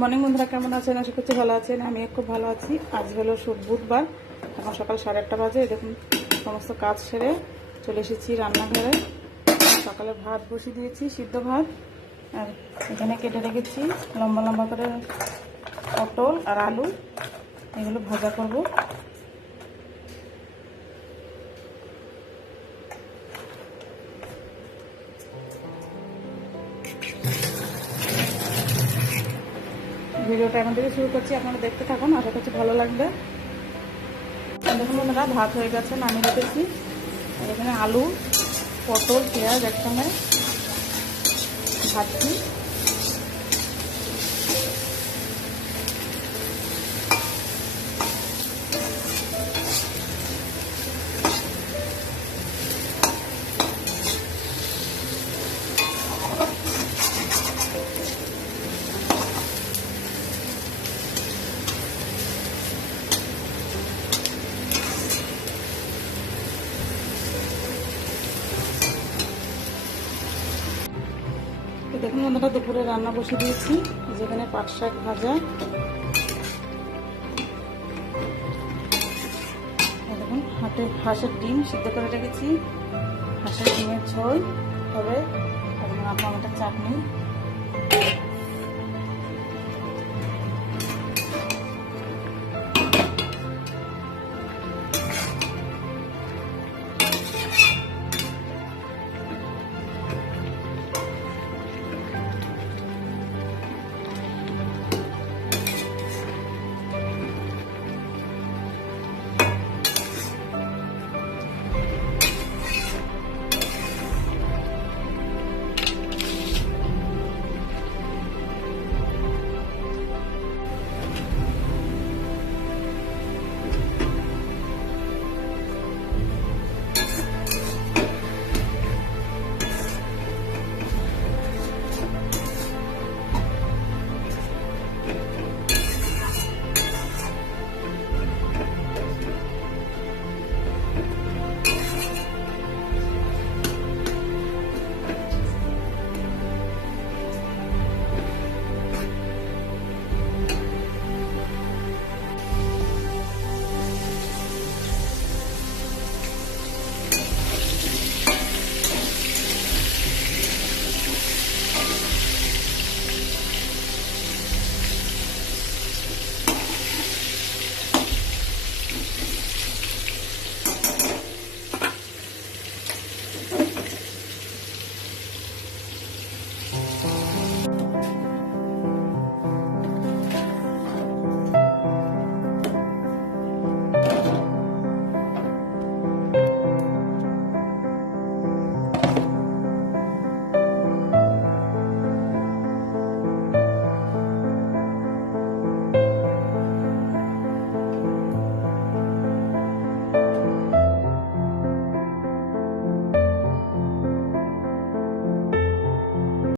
Morning বন্ধুরা, কেমন আছেন? আশা করছি ভালো আছেন। আমি খুব ভালো আছি। আজ হলো বুধবার, এখন সকাল 8:30 বাজে। দেখুন সমস্ত কাজ সেরে চলে এসেছি রান্নাঘরে। সকালে ভাত বসিয়ে দিয়েছি, সিদ্ধ ভাত। আর এখানে কেটে রেখেছি লম্বা লম্বা করে পটল আর আলু, এগুলো ভাজা করব। ভিডিওটা এখন থেকে শুরু করছি, আপনারা দেখতে থাকুন, আশা করছি ভালো লাগবে। দেখুন বন্ধুরা, ভাত হয়ে গেছে, নামিয়ে রেখেছি। আর এখানে আলু, পটল, পেঁয়াজ একসঙ্গে ভাজছি। দেখুন বন্ধুরা, দুপুরে রান্না বসিয়ে দিয়েছি। যেখানে পাট শাক ভাজা, দেখুন হাঁসের ডিম সিদ্ধ করে রেখেছি। হাঁসের ডিমের ঝোল হবে, আর আপনার চাটনি।